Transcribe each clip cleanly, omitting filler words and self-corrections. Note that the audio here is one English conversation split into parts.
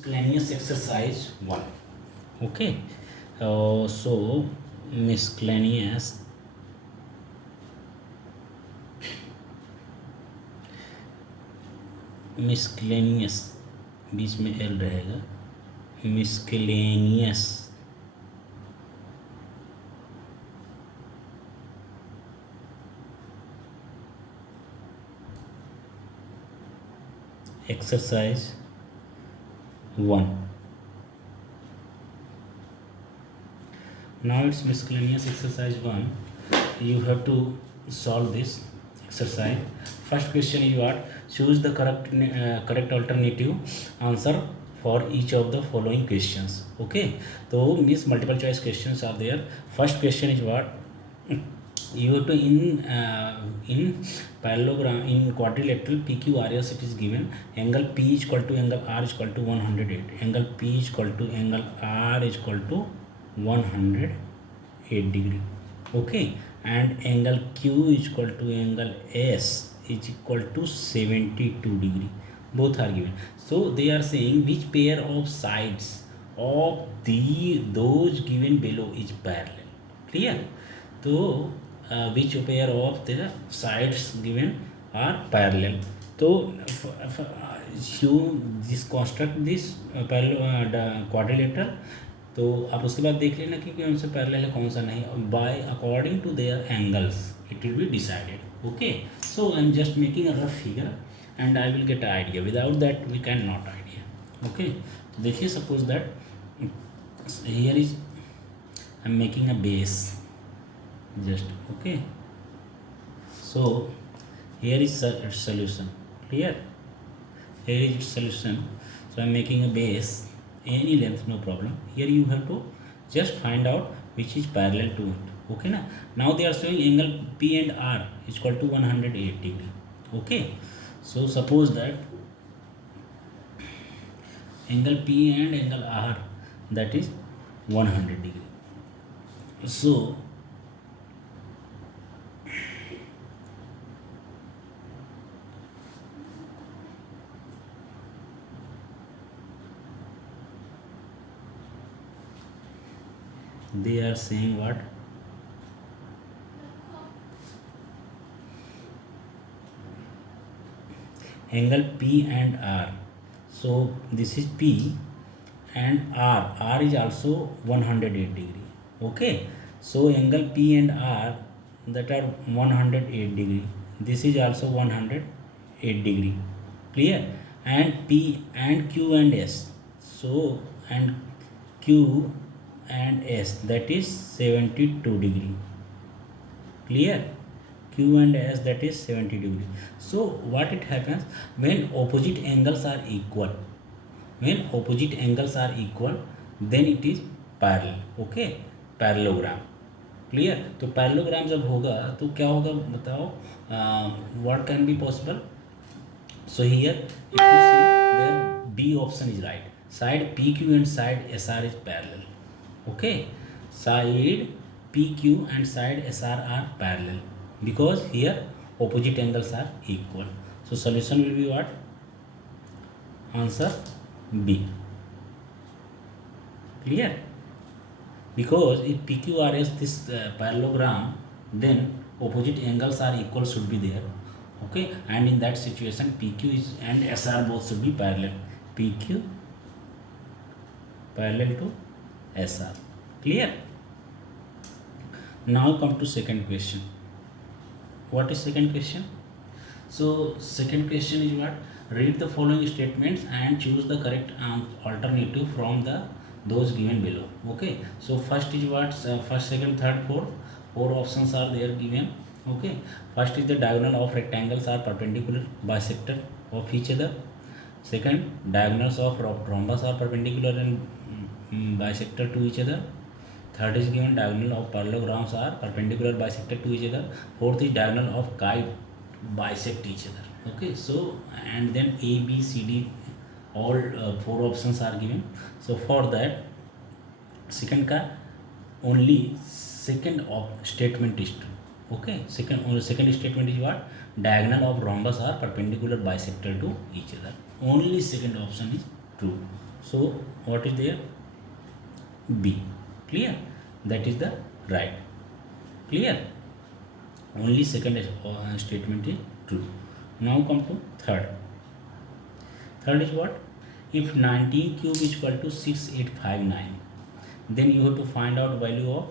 Miscellaneous exercise 1. Okay. So miscellaneous miscellaneous बीच में L रहेगा. miscellaneous exercise 1. Now it's miscellaneous exercise 1. You have to solve this exercise. First question is what? Choose the correct alternative answer for each of the following questions. Okay, so means multiple choice questions are there. First question is what? You have to in parallelogram, in quadrilateral PQRS, it is given angle P is equal to angle R is equal to 108. Angle P is equal to angle R is equal to 108 degree. Okay, and angle Q is equal to angle S is equal to 72 degree. Both are given. So they are saying which pair of sides of those given below is parallel. Clear? So which pair of the sides given are parallel. So you this construct this quadrilateral. तो आप उसके बाद देख लेना कि कौन सा parallel है कौन सा नहीं. By according to their angles it will be decided. Okay, so I am just making a rough figure and I will get idea. Without that we can not idea. Okay, तो देखिए suppose that here is I am making a base just. Okay, so here is solution. Clear? Here is solution. So I am making a base any length, no problem. Here you have to just find out which is parallel to it. Okay na? Now they are showing angle P and R is equal to 108 degree. Okay, so suppose that angle P and angle R, that is 100 degree. So they are saying what? Angle P and R. So this is P and R. R is also 108 degree. Okay, so angle P and R that are 108 degree. This is also 108 degree. Clear? And P and Q and S. So and Q and S, that is 72 degree. Clear? Q and S, that is 70 degree. So what it happens when opposite angles are equal? When opposite angles are equal, then it is parallel. Okay, parallelogram. Clear? तो parallelogram जब होगा तो क्या होगा बताओ? What can be possible? So here if you see there B option is right. Side PQ and side SR is parallel. Okay, side PQ and side SR are parallel because here opposite angles are equal. So solution will be what? Answer B. Clear? Because if PQ is this parallelogram, then opposite angles are equal should be there. Okay, and in that situation PQ is and SR both should be parallel. PQ parallel to SR. Clear? Now come to second question. What is second question? So second question is what? Read the following statements and choose the correct alternative from those given below. Okay, so first is what? First, second, third, four options are there given. Okay, first is the diagonal of rectangles are perpendicular bisector of each other. Second, diagonals of rhombus are perpendicular and bisector to each other. Third is given diagonal of parallelograms are perpendicular bisector to each other. Fourth is diagonal of kite bisect each other. Okay, so and then A, B, C, D, all four options are given. So for that second का only second of statement is true. Okay, second statement is what? Diagonal of rhombus are perpendicular bisector to each other. Only second option is true. So what is there? B. Clear? That is the right. Clear? Only second statement is true. Now come to third. Third is what? If 19 cube is equal to 6859, then you have to find out value of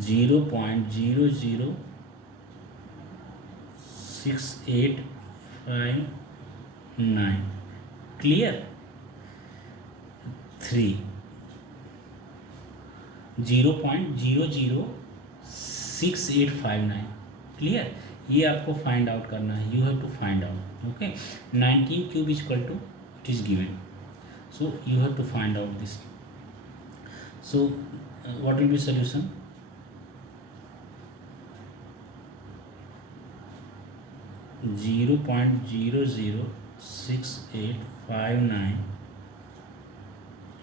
0.006859. Clear? 3. 0.006859. Clear? ये आपको find out करना है. You have to find out. Okay. 19 cube is equal to, it is given, so you have to find out this. So what will be solution? Zero point zero zero six eight five nine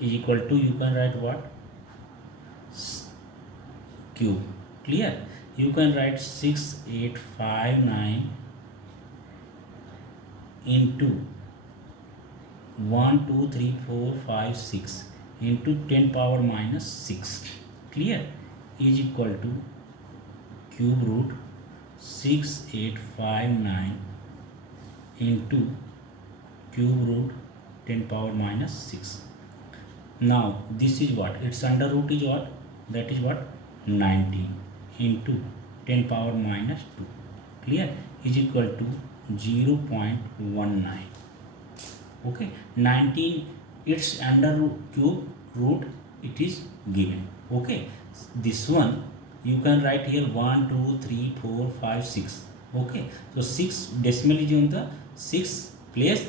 is equal to, you can write what? Cube. Clear? You can write 6859 into 1 2 3 4 5 6 into 10 power minus 6. Clear? Is equal to cube root 6859 into cube root 10 power minus 6. Now this is what? Its under root is what? That is what? 19 into 10 power minus 2. Clear? Is equal to 0.19. Okay. 19, its under cube root, it is given. Okay. This one you can write here 1 2 3 4 5 6. Okay. So 6 decimal is on the 6 place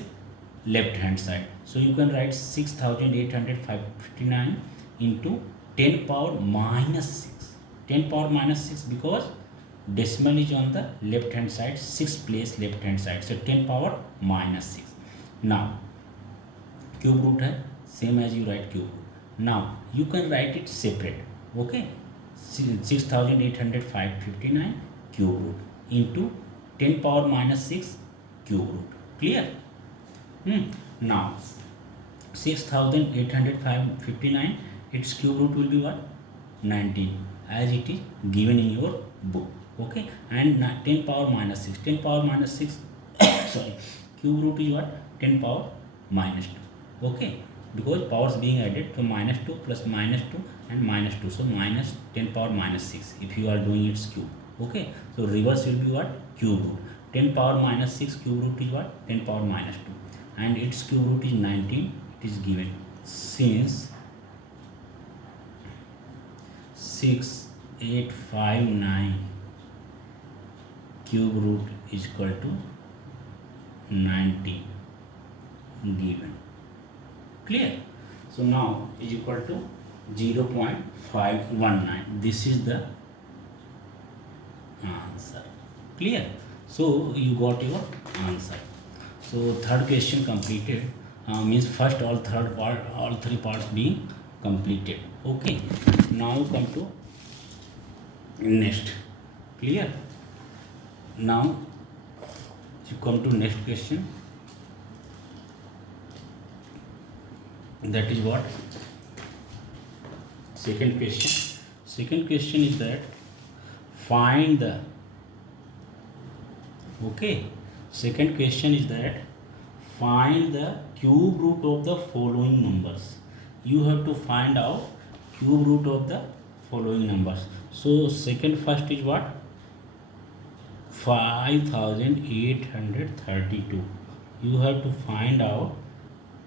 left hand side. So you can write 6859 into 10 power minus 6. 10 power minus 6 because decimal is on the left hand side, 6 place left hand side. So 10 power minus 6. Now cube root है, same as you write cube root. Now you can write it separate. Okay. 6859 cube root into 10 power minus 6 cube root. Clear? Now 6859, its cube root will be what? 19, as it is given in your book. Okay. And 10 power minus 6. 10 power minus 6 sorry, cube root is what? 10 power minus 2. Okay. Because powers being added, so minus 2 plus minus 2 and minus 2. So minus 10 power minus 6 if you are doing its cube. Okay. So reverse will be what? Cube root. 10 power minus 6 cube root is what? 10 power minus 2. And its cube root is 19. It is given. Since 6859 cube root is equal to 19 given. Clear? So now is equal to 0.519. This is the answer. Clear? So you got your answer. So third question completed. Means first all three parts being completed. Okay. Now come to next. Clear? Now you come to next question. That is what? Second question. Second question is that find the, okay, second question is that find the cube root of the following numbers. You have to find out cube root of the following numbers. So second first is what? 5832. You have to find out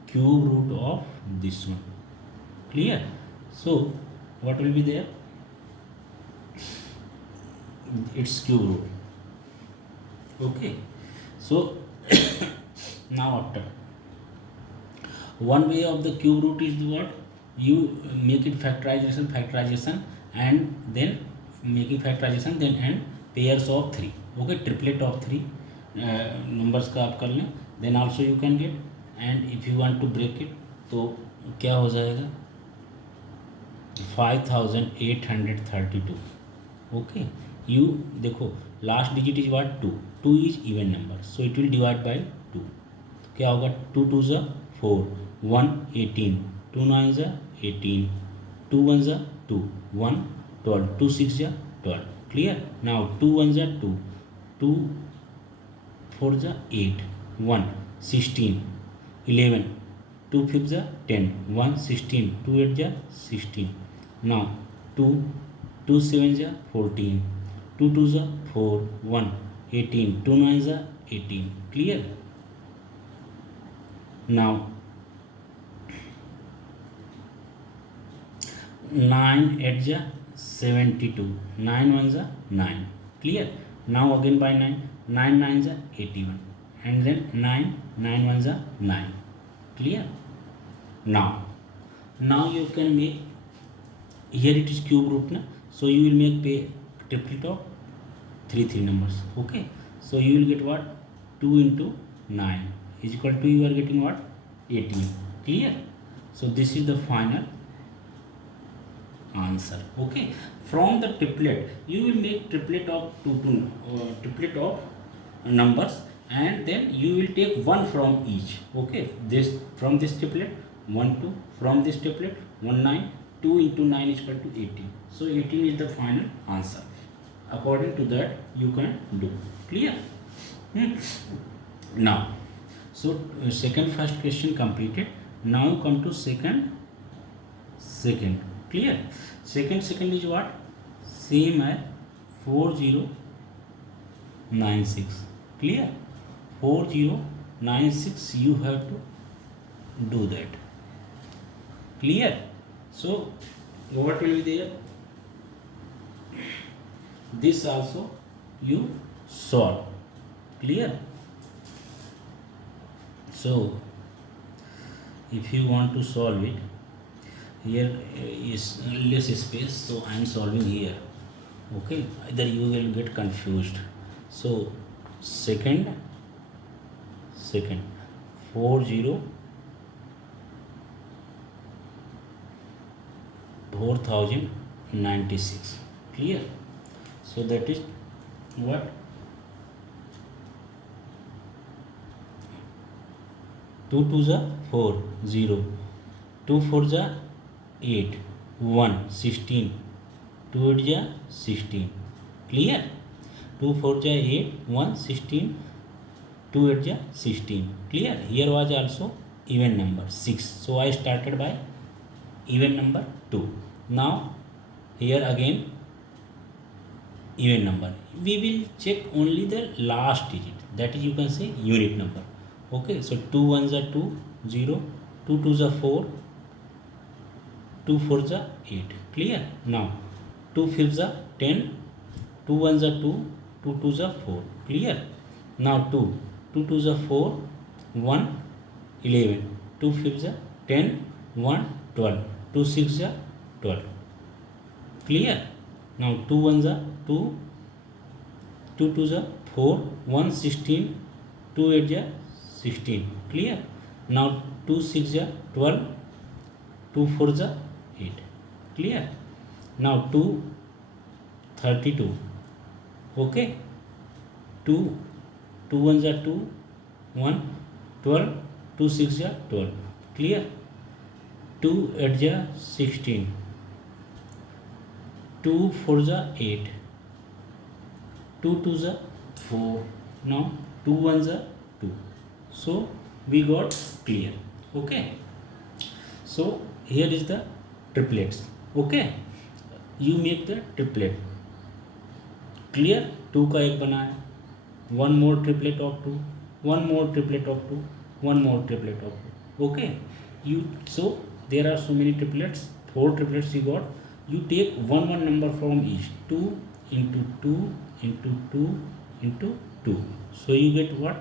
cube root of this one. Clear? So what will be there? Its cube root. Okay. So now after, one way of the cube root is what? You make it factorization and then making factorization then and pairs of 3. Okay. Triplet of 3 numbers का आप कर लें. Then also you can get, and if you want to break it तो क्या हो जाएगा? 5832. Okay. You देखो last digit is what? 2. 2 is even number, so it will divide by 2. क्या होगा, 2 2 ज़ा 4, 1 18, 2 9 ज़ा 18, 2 1 ज़ा 2, 1 12, 2 6 ज़ा 12. Clear? Now 2 1 ज़ा 2, 2 4 ज़ा 8, 1 16, 11, 2 5 ज़ा 10, 1 16, 2 8 ज़ा 16. Now 2 2 7 ज़ा 14, 2 2 ज़ा 4, 1 18, 2 9 ज़ा 18. Clear? Now 9 8 ज़ा 72, 9 1 ज़ा 9. Clear? Now again by 9, 9 9 ज़ा 81, and then 9 9 1 ज़ा 9. Clear? Now you can make, here it is cube root na, so you will make triplet of 3 numbers. Okay, so you will get what, 2 into 9 is equal to, you are getting what, 18. Clear? So this is the final answer. Okay, from the triplet you will make triplet of triplet of numbers, and then you will take one from each. Okay, this from this triplet 1 2, from this triplet 1 9, 2 into 9 is equal to 18. So 18 is the final answer. According to that you can do. Clear? Now, so second first question completed. Now come to second. Clear? Second is what, same as 4096. Clear? 4096 you have to do that. Clear? So what will be there, this also you solve. Clear? So if you want to solve it, here is less space, so I am solving here. Okay, either you will get confused. So second 4096. Clear? So that is what, 2 2 ज़ा 4 0, 2 4 ज़ा 8, 1 16, 2 8 ज़ा 16. Clear? 2 4 ज़ा 8, 1 16, 2 8 ज़ा 16. Clear? Here was also even number 6, so I started by even number 2. Now here again even number, we will check only the last digit, that is you can say unit number. Okay, so 2 1 ज़ा 2 0, 2 2 ज़ा 4, 2 4 ज़ा 8. Clear? Now 2 5 ज़ा 10, 2 1 ज़ा 2, 2 2 ज़ा 4. Clear? Now 2 2 ज़ा 4, 1 11, 2 5 ज़ा 10, 1 12, 2 6 ज़ा 12. Clear? Now 2 1 ज़ा 2, 2 2 ज़ा 4, 1 16, 2 8 ज़ा 16. Clear? Now 2 6 ज़ा 12, 2 4 ज़ा 8. Clear? Now 2 32. Okay, 2 2 1 ज़ा 2, 1 12, 2 6 ज़ा 12. Clear? 2 8 ज़ा 16, 2 4 ज़ा 8, 2 2 ज़ा 4. Now 2 1 ज़ा 2. So we got clear. Okay, so here is the triplets. Okay, you make the triplet. Clear? 2 का एक बना है, 1 more triplet of 2, 1 more triplet of 2, 1 more triplet of 2. Okay, so there are so many triplets, 4 triplets you got. You take one number from each, 2 into 2 into 2 into 2. So you get what,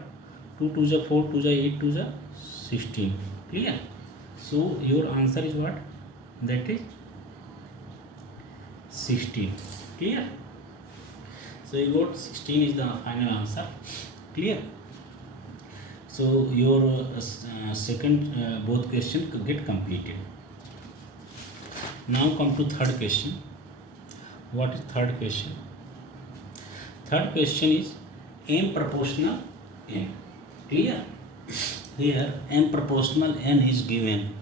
2 2 ज़ा 4, 2 ज़ा 8, 2 ज़ा 16. Clear? So your answer is what, that is 16. Clear? So you got 16 is the final answer. Clear? So your second both question get completed. Now come to third question. What is third question? Third question is m proportional n. Clear? here m proportional n is given,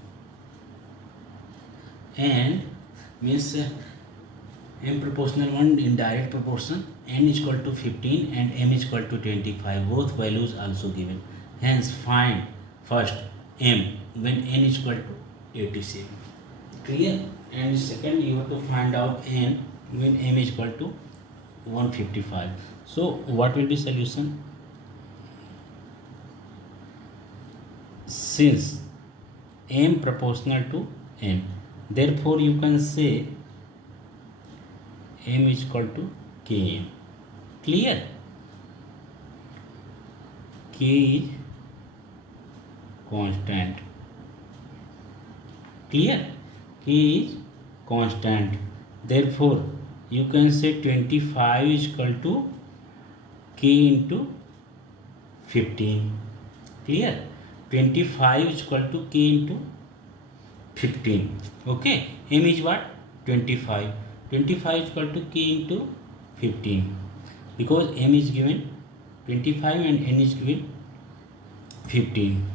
and means m proportional 1 in direct proportion, n is equal to 15 and m is equal to 25, both values also given. Hence find first m when n is equal to 87. Clear? And second you have to find out n when m is equal to 155. So what will be solution? Since m proportional to n, therefore you can say m is equal to km. Clear? K is constant. Clear? K is constant. Therefore you can say 25 is equal to k into 15. Clear? 25 is equal to k into 15. Okay. M is what? 25. 25 is equal to k into 15. Because m is given 25 and n is given 15.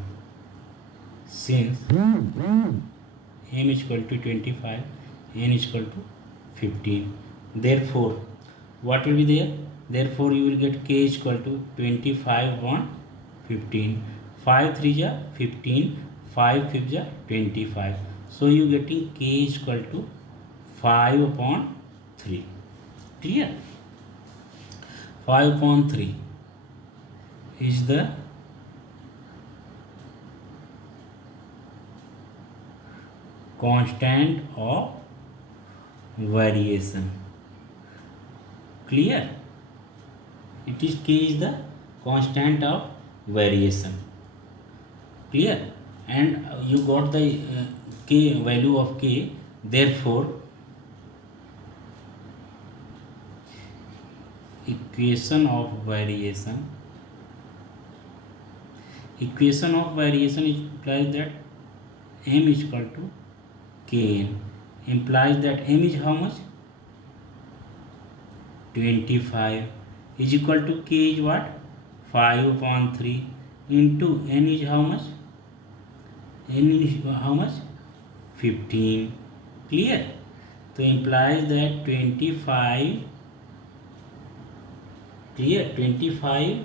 Since m is equal to 25, n is equal to 15. Therefore, what will be there? Therefore, you will get k is equal to 25 upon 15. 5 3 ja 15, 5 5 ja 25. So, you getting k is equal to 5 upon 3. Clear? 5 upon 3 is the constant of variation. Clear? It is k is the constant of variation. Clear? And you got the k value of k. Therefore, equation of variation implies that m is equal to kn, implies that m is how much? 25 is equal to k is what? 5 upon 3 into n is how much? N is how much? 15. Clear? So implies that 25. Clear? 25